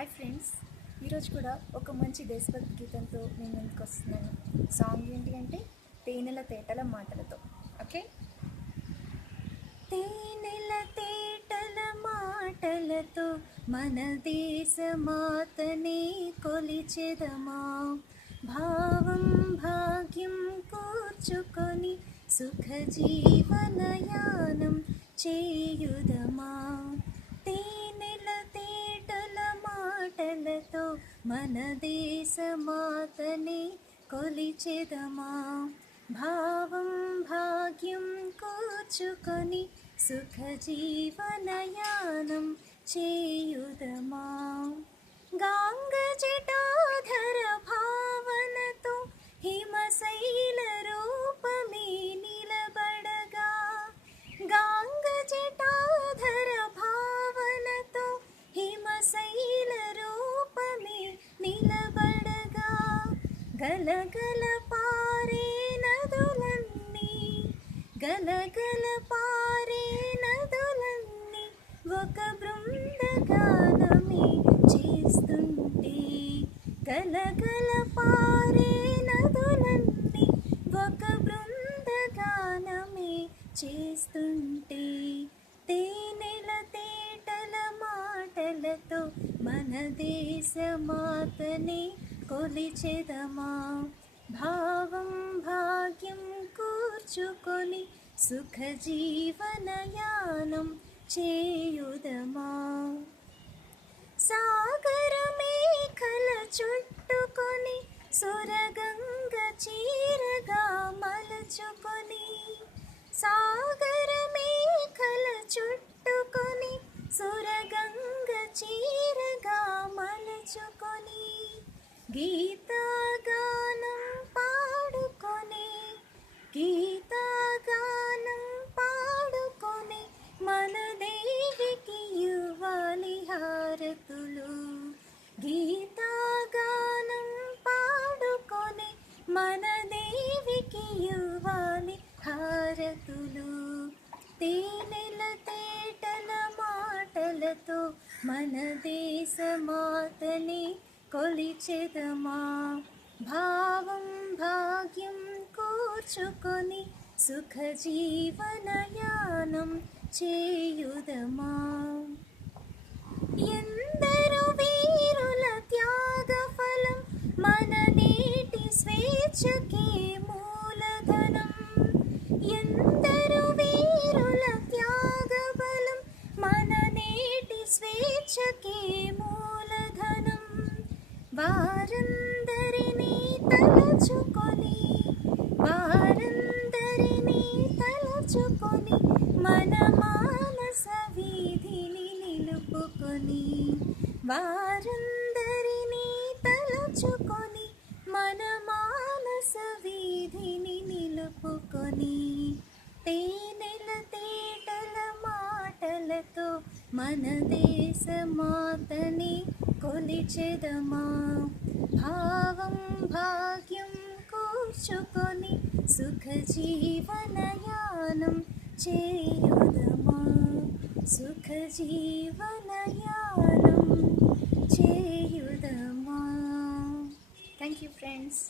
Hi friends, ఈరోజు కూడా ఒక మంచి దేశభక్తి గీతంతో నేను ముందుకు వస్తున్నాను. సాంగ్ ఏంటి అంటే తేనెల తేటల మాటలతో. ఓకే, తేనెల తేటల మాటలతో మన దేశ మాతనే కొలిచెదమా, భావం భాగ్యం కూర్చుకొని సుఖ జీవనయానం చేయుదమా. తేనెల తేటల మాటలతో మన దేశ మాతనే కొలిచెదమా, భావం భాగ్యం కూర్చుకొని సుఖ జీవనయానం చేయుదమా. గాంగ జటాధర భావనతో హిమశైల రూపమే నిలబడగా, గాంగ జటాధర భావనతో హిమశైల రూపమే నిలబడగా, గలగల పారే నదులన్నీ, గలగల పారే నదులన్నీ ఒక బృందగానమే చేస్తుంటే, గలగల పారే నదులన్నీ ఒక బృందగానమే చేస్తుంటే, తేనెల తేటల మాటలతో మన దేశ మాతనే కొలిచెదమా, భావం భాగ్యం కూర్చుకొని సుఖ జీవనయానం చేయుదమా. సాగర మేఖల చుట్టుకొని సురగంగ చీరగా మలచుకొని, సాగర మేఖల చుట్టుకొని సురగంగ చీరగా మలచుకొని, గీతగానం పాడుకొని, గీతగానం పాడుకొని మన దేవికి ఇవ్వాలి హారతులు, గీతగానం పాడుకొని మన దేవికి ఇవ్వాలి హారతులు. తేనెల తేటల మాటలతో మన దేశ మాతని కొలిచెదమా, భావం భాగ్యం కూర్చుకొని సుఖ జీవనయానం చేయుదమా. ఎందరు వీరుల త్యాగ ఫలం మన నేటి స్వేచ్ఛకే మూలధనం, ఎందరు వీరుల త్యాగ బలం మన నేటి స్వేచ్ఛకే మూలధనం. వారందరినీ తలచుకొని, వారందరినీ తలచుకొని మన మానస వీధిని నిలుపుకొని, వారందరినీ తలచుకొని మన మానస వీధిని నిలుపుకొని, తేనెల తేటల మాటలతో మన దేశ మాతని కొలిచెదమా, భావం భాగ్యం కూర్చుకొని సుఖ జీవనయానం చేయుదమా, సుఖ జీవనయానం చేయుదమా. Thank you friends.